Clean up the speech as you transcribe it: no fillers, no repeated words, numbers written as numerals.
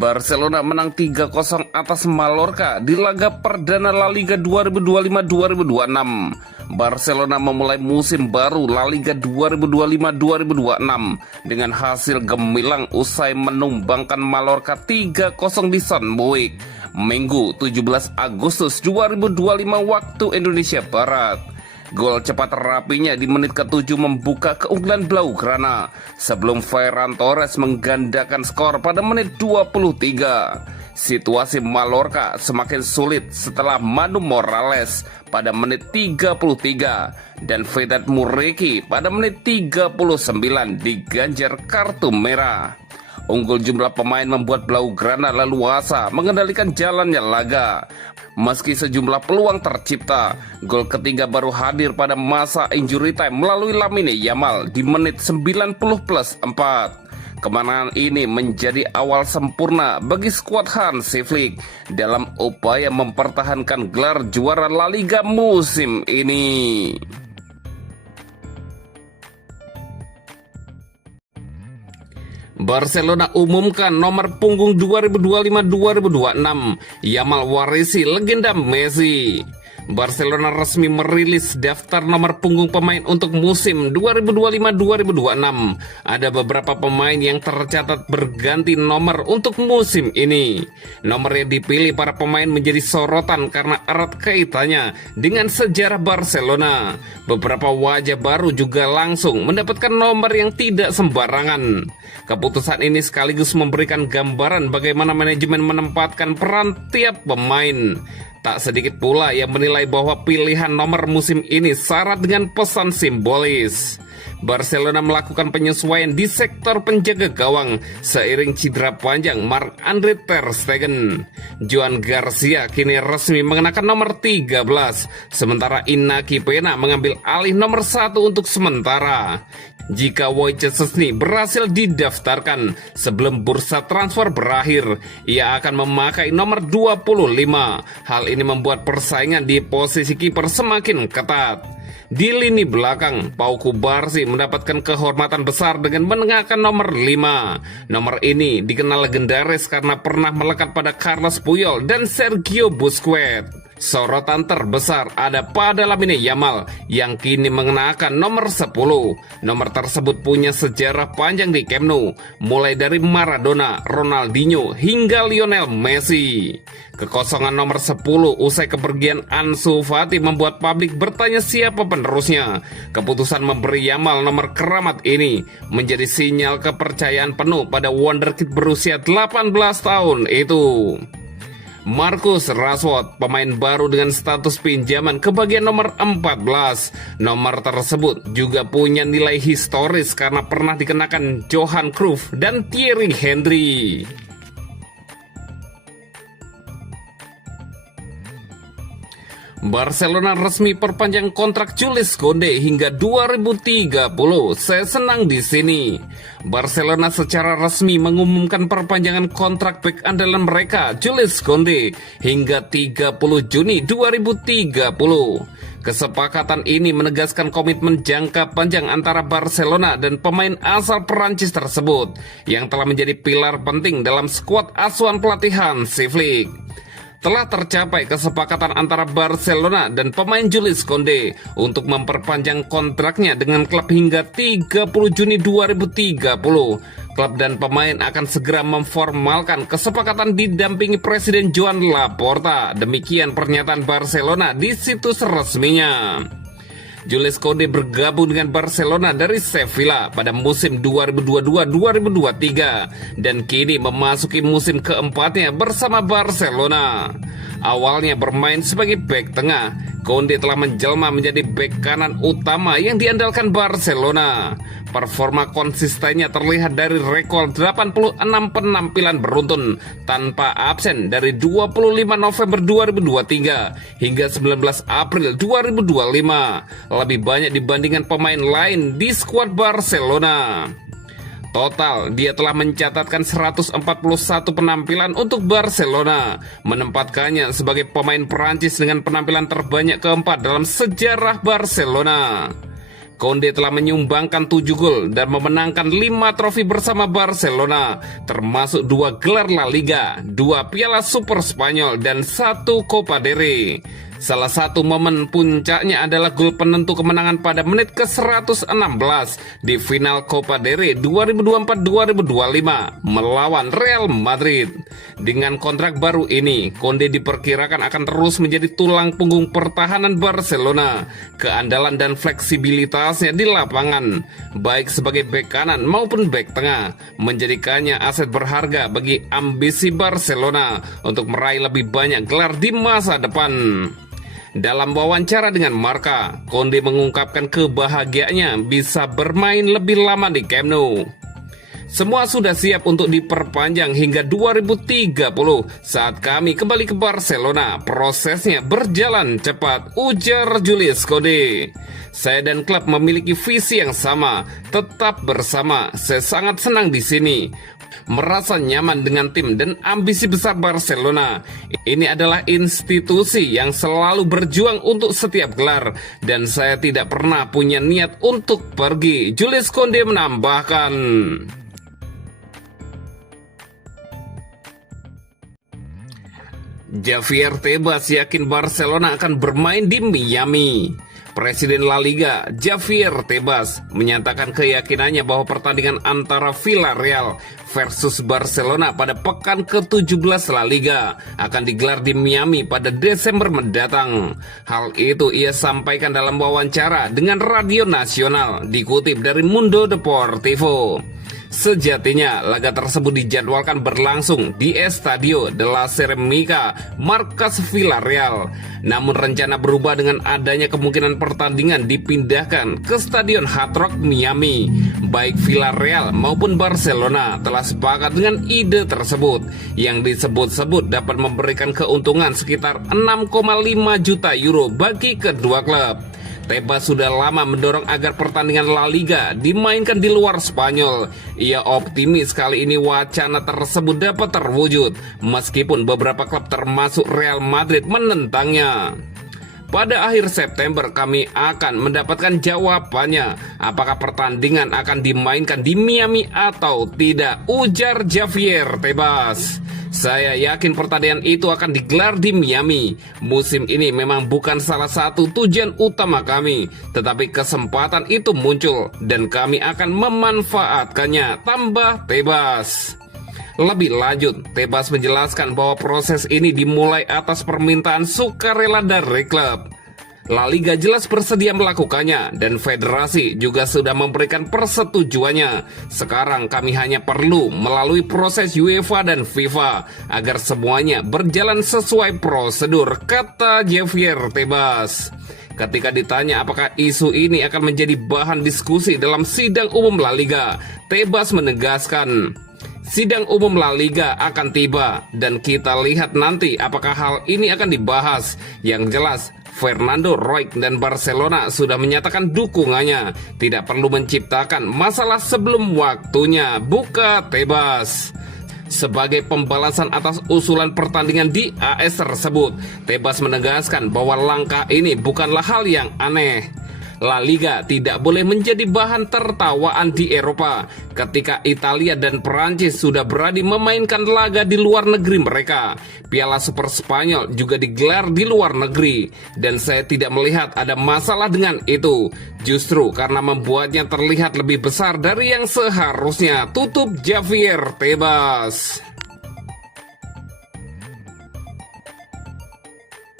Barcelona menang 3-0 atas Mallorca di laga perdana La Liga 2025-2026. Barcelona memulai musim baru La Liga 2025-2026 dengan hasil gemilang usai menumbangkan Mallorca 3-0 di San Moix, Minggu 17 Agustus 2025 waktu Indonesia Barat. Gol cepat rapinya di menit ke-7 membuka keunggulan Blaugrana sebelum Ferran Torres menggandakan skor pada menit 23. Situasi Mallorca semakin sulit setelah Manu Morales pada menit 33 dan Vedat Muriqi pada menit 39 diganjar kartu merah. Unggul jumlah pemain membuat Blaugrana leluasa mengendalikan jalannya laga. Meski sejumlah peluang tercipta, gol ketiga baru hadir pada masa injury time melalui Lamine Yamal di menit 90+4. Kemenangan ini menjadi awal sempurna bagi skuad Hansi Flick dalam upaya mempertahankan gelar juara La Liga musim ini. Barcelona umumkan nomor punggung 2025-2026, Yamal warisi legenda Messi. Barcelona resmi merilis daftar nomor punggung pemain untuk musim 2025-2026. Ada beberapa pemain yang tercatat berganti nomor untuk musim ini. Nomor yang dipilih para pemain menjadi sorotan karena erat kaitannya dengan sejarah Barcelona. Beberapa wajah baru juga langsung mendapatkan nomor yang tidak sembarangan. Keputusan ini sekaligus memberikan gambaran bagaimana manajemen menempatkan peran tiap pemain. Tak sedikit pula yang menilai bahwa pilihan nomor musim ini syarat dengan pesan simbolis. Barcelona melakukan penyesuaian di sektor penjaga gawang seiring cedera panjang Marc-Andre ter Stegen. Joan Garcia kini resmi mengenakan nomor 13, sementara Iñaki Peña mengambil alih nomor 1 untuk sementara. Jika Wojciech Szczęsny berhasil didaftarkan sebelum bursa transfer berakhir, ia akan memakai nomor 25. Hal ini membuat persaingan di posisi kiper semakin ketat. Di lini belakang, Pau Cubarsí mendapatkan kehormatan besar dengan mengenakan nomor 5. Nomor ini dikenal legendaris karena pernah melekat pada Carles Puyol dan Sergio Busquets. Sorotan terbesar ada pada Lamine Yamal yang kini mengenakan nomor 10. Nomor tersebut punya sejarah panjang di Camp Nou, mulai dari Maradona, Ronaldinho hingga Lionel Messi. Kekosongan nomor 10 usai kepergian Ansu Fati membuat publik bertanya siapa penerusnya. Keputusan memberi Yamal nomor keramat ini menjadi sinyal kepercayaan penuh pada wonderkid berusia 18 tahun itu. Marcus Rashford, pemain baru dengan status pinjaman ke bagian nomor 14. Nomor tersebut juga punya nilai historis karena pernah dikenakan Johan Cruyff dan Thierry Henry. Barcelona resmi perpanjang kontrak Jules Koundé hingga 2030. Saya senang di sini. Barcelona secara resmi mengumumkan perpanjangan kontrak bek andalan mereka, Jules Koundé, hingga 30 Juni 2030. Kesepakatan ini menegaskan komitmen jangka panjang antara Barcelona dan pemain asal Perancis tersebut yang telah menjadi pilar penting dalam skuad asuhan pelatih Hansi Flick. Telah tercapai kesepakatan antara Barcelona dan pemain Jules Koundé untuk memperpanjang kontraknya dengan klub hingga 30 Juni 2030. Klub dan pemain akan segera memformalkan kesepakatan didampingi Presiden Joan Laporta. Demikian pernyataan Barcelona di situs resminya. Jules Koundé bergabung dengan Barcelona dari Sevilla pada musim 2022-2023 dan kini memasuki musim keempatnya bersama Barcelona. Awalnya bermain sebagai bek tengah, Koundé telah menjelma menjadi bek kanan utama yang diandalkan Barcelona. Performa konsistennya terlihat dari rekor 86 penampilan beruntun tanpa absen dari 25 November 2023 hingga 19 April 2025, lebih banyak dibandingkan pemain lain di skuad Barcelona. Total, dia telah mencatatkan 141 penampilan untuk Barcelona, menempatkannya sebagai pemain Perancis dengan penampilan terbanyak keempat dalam sejarah Barcelona. Konde telah menyumbangkan 7 gol dan memenangkan 5 trofi bersama Barcelona, termasuk 2 gelar La Liga, 2 Piala Super Spanyol, dan 1 Copa del Rey. Salah satu momen puncaknya adalah gol penentu kemenangan pada menit ke-116 di final Copa del Rey 2024-2025 melawan Real Madrid. Dengan kontrak baru ini, Konde diperkirakan akan terus menjadi tulang punggung pertahanan Barcelona. Keandalan dan fleksibilitasnya di lapangan, baik sebagai bek kanan maupun bek tengah, menjadikannya aset berharga bagi ambisi Barcelona untuk meraih lebih banyak gelar di masa depan. Dalam wawancara dengan Marca, Konde mengungkapkan kebahagiaannya bisa bermain lebih lama di Camp Nou. Semua sudah siap untuk diperpanjang hingga 2030 saat kami kembali ke Barcelona. Prosesnya berjalan cepat, ujar Jules Konde. Saya dan klub memiliki visi yang sama, tetap bersama. Saya sangat senang di sini, merasa nyaman dengan tim dan ambisi besar Barcelona. Ini adalah institusi yang selalu berjuang untuk setiap gelar dan saya tidak pernah punya niat untuk pergi, Jules Konde menambahkan. Javier Tebas yakin Barcelona akan bermain di Miami. Presiden La Liga, Javier Tebas, menyatakan keyakinannya bahwa pertandingan antara Villarreal versus Barcelona pada pekan ke-17 La Liga akan digelar di Miami pada Desember mendatang. Hal itu ia sampaikan dalam wawancara dengan Radio Nasional, dikutip dari Mundo Deportivo. Sejatinya, laga tersebut dijadwalkan berlangsung di Estadio de la Ceramica, markas Villarreal. Namun rencana berubah dengan adanya kemungkinan pertandingan dipindahkan ke Stadion Hard Rock Miami. Baik Villarreal maupun Barcelona telah sepakat dengan ide tersebut, yang disebut-sebut dapat memberikan keuntungan sekitar 6,5 juta euro bagi kedua klub. Tebas sudah lama mendorong agar pertandingan La Liga dimainkan di luar Spanyol. Ia optimis kali ini wacana tersebut dapat terwujud, meskipun beberapa klub termasuk Real Madrid menentangnya. Pada akhir September kami akan mendapatkan jawabannya, apakah pertandingan akan dimainkan di Miami atau tidak, ujar Javier Tebas. Saya yakin pertandingan itu akan digelar di Miami. Musim ini memang bukan salah satu tujuan utama kami, tetapi kesempatan itu muncul dan kami akan memanfaatkannya, tambah Tebas. Lebih lanjut, Tebas menjelaskan bahwa proses ini dimulai atas permintaan sukarela dari klub. La Liga jelas bersedia melakukannya dan federasi juga sudah memberikan persetujuannya. Sekarang kami hanya perlu melalui proses UEFA dan FIFA agar semuanya berjalan sesuai prosedur, kata Javier Tebas. Ketika ditanya apakah isu ini akan menjadi bahan diskusi dalam sidang umum La Liga, Tebas menegaskan, sidang umum La Liga akan tiba dan kita lihat nanti apakah hal ini akan dibahas. Yang jelas, Fernando Roig dan Barcelona sudah menyatakan dukungannya. Tidak perlu menciptakan masalah sebelum waktunya, buka Tebas. Sebagai pembalasan atas usulan pertandingan di AS tersebut, Tebas menegaskan bahwa langkah ini bukanlah hal yang aneh. La Liga tidak boleh menjadi bahan tertawaan di Eropa ketika Italia dan Perancis sudah berani memainkan laga di luar negeri mereka. Piala Super Spanyol juga digelar di luar negeri dan saya tidak melihat ada masalah dengan itu. Justru karena membuatnya terlihat lebih besar dari yang seharusnya, tutup Javier Tebas.